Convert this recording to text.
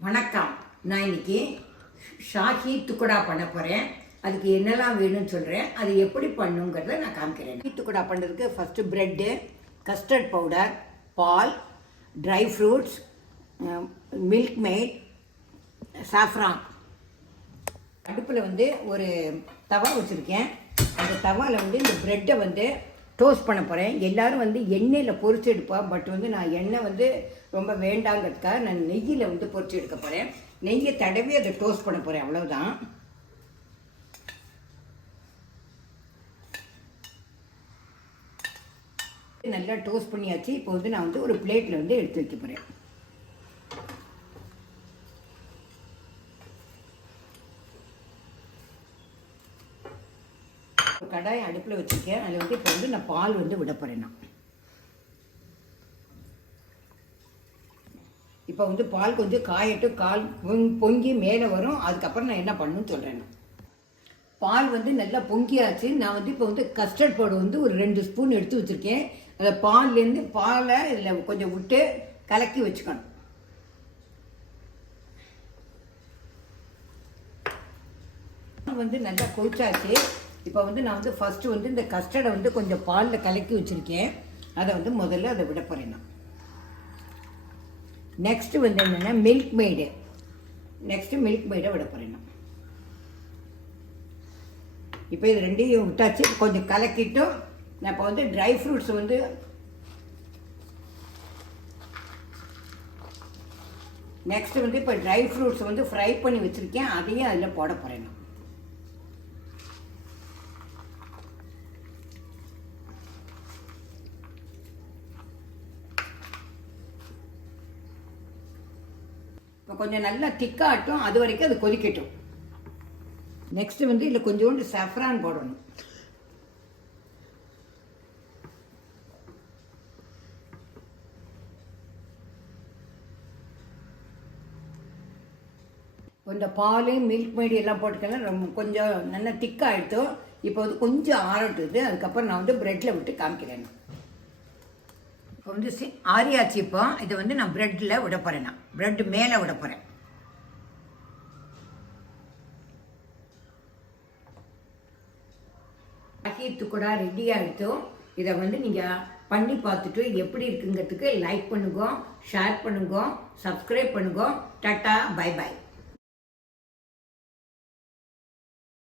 வணக்கம். நான் இன்னைக்கு ஷாஹி துக்குடா பண்ண போகிறேன் அதுக்கு என்னெல்லாம் வேணும்னு சொல்கிறேன் அது எப்படி பண்ணுங்கிறத நான் காமிக்கிறேன். ஷாஹி துக்குடா பண்ணுறதுக்கு ஃபஸ்ட்டு ப்ரெட்டு கஸ்டர்ட் பவுடர் பால் dry fruits Milkmaid saffron அடுப்பில் வந்து ஒரு தவா வச்சுருக்கேன். அந்த தவாவில் வந்து இந்த ப்ரெட்டை வந்து டோஸ்ட் பண்ண போகிறேன் எல்லோரும் வந்து எண்ணெயில் பொறிச்சு எடுப்பா. பட் வந்து நான் எண்ணெய் வந்து ரொம்ப வேண்டாங்கிறதுக்காக நான் நெய்யில் வந்து பொறிச்சு எடுக்க போகிறேன் நெய்யை தடவி அதை டோஸ்ட் பண்ண போகிறேன் அவ்வளோதான் நல்லா டோஸ்ட் பண்ணியாச்சு. இப்போ வந்து நான் வந்து ஒரு பிளேட்டில் வந்து எடுத்து வைக்க போகிறேன் இப்போ கடாயை அடுப்பில் வச்சுருக்கேன். அதில் வந்து இப்போ வந்து நான் பால் வந்து விட போகிறேன் நான். இப்போ வந்து பால் கொஞ்சம் காயட்டும் கால் பொங்- பொங்கி மேலே வரும். அதுக்கப்புறம் நான் என்ன பண்ணணும்னு சொல்கிறேன் பால் வந்து நல்லா பொங்கியாச்சு. நான் வந்து இப்போ வந்து கஸ்டர்ட் பவுடர் வந்து ஒரு ரெண்டு ஸ்பூன் எடுத்து வச்சுருக்கேன். அந்த பால்லேருந்து பாலை இதில் கொஞ்சம் விட்டு கலக்கி வச்சுக்கணும். வந்து நல்லா கொதிச்சாச்சு. இப்போ வந்து நான் வந்து ஃபஸ்ட்டு வந்து இந்த கஸ்டர்டை வந்து கொஞ்சம் பாலில் கலக்கி வச்சுருக்கேன். அதை வந்து முதல்ல அதை விட போகிறேன் நான். நெக்ஸ்ட்டு வந்து என்னென்னா மில்க் மெய்டு நெக்ஸ்ட்டு மில்க் மெய்டை விட போகிறேன் நான். இப்போ இது ரெண்டையும் விட்டாச்சு. கொஞ்சம் கலக்கிட்டும். நான் இப்போ வந்து ட்ரை ஃப்ரூட்ஸ் வந்து நெக்ஸ்ட் வந்து இப்போ ட்ரை ஃப்ரூட்ஸ் வந்து ஃப்ரை பண்ணி வச்சுருக்கேன். அதையும் அதில் போட போகிறேன் நான். இப்போ கொஞ்சம் நல்லா திக்காட்டும் அது வரைக்கும் அது கொதிக்கட்டும். நெக்ஸ்ட் வந்து இதில் கொஞ்சோண்டு சஃப்ரான் போடணும். இந்த பால் மில்க் மேடி எல்லாம் போட்டுக்கலாம் ரொம்ப கொஞ்சம் நல்லா திக்காகிடுத்தோம் இப்போ வந்து கொஞ்சம் ஆறட்டுது அதுக்கப்புறம் நான் வந்து ப்ரெட்டில் விட்டு காமிக்கிறேன். நான். இப்போ வந்து சி ஆரியாச்சு இப்போ இதை வந்து நான் ப்ரெட்டில் விட போகிறேன் நான். ப்ரெட் மேலே விட போகிறேன் பாக்கெட்டு கூட ரெடி ஆகிட்டோம் இதை வந்து நீங்கள் பண்ணி பார்த்துட்டு எப்படி இருக்குங்கிறதுக்கு லைக் பண்ணுங்க ஷேர் பண்ணுங்க சப்ஸ்கிரைப் பண்ணுங்க. Tata bye bye